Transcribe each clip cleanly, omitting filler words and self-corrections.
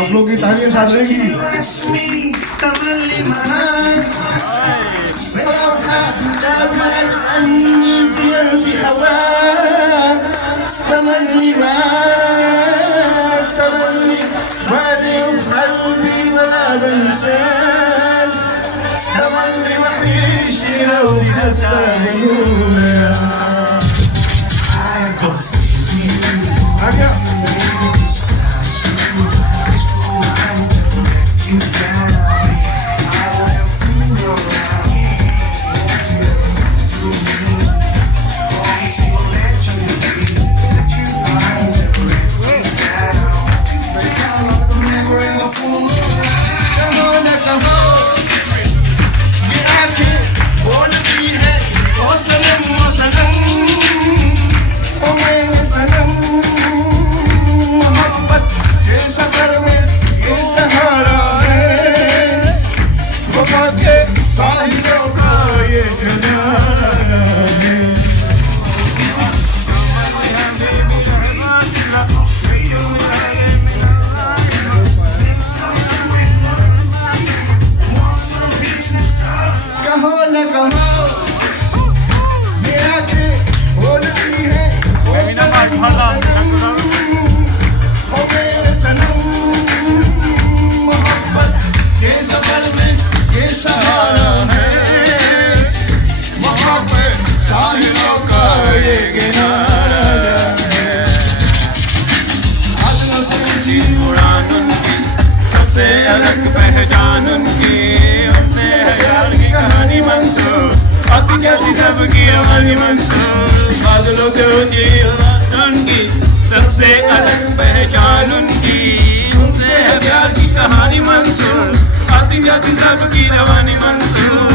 आप लोग की तालियां साथ रहेगी। आ गया। पहचान उनकी अपने हजार की कहानी मंसूर आती जाती सबकी हमारी मंसूर बादलों से ऊंची उनकी सबसे अलग पहचान उनकी उनसे हजार की कहानी मंसूर आती जाती सबकी रवानी मंसूर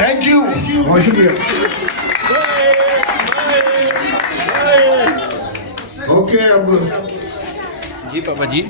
थैंक यू, बहुत शुक्रिया। ओके अब जी पापा जी।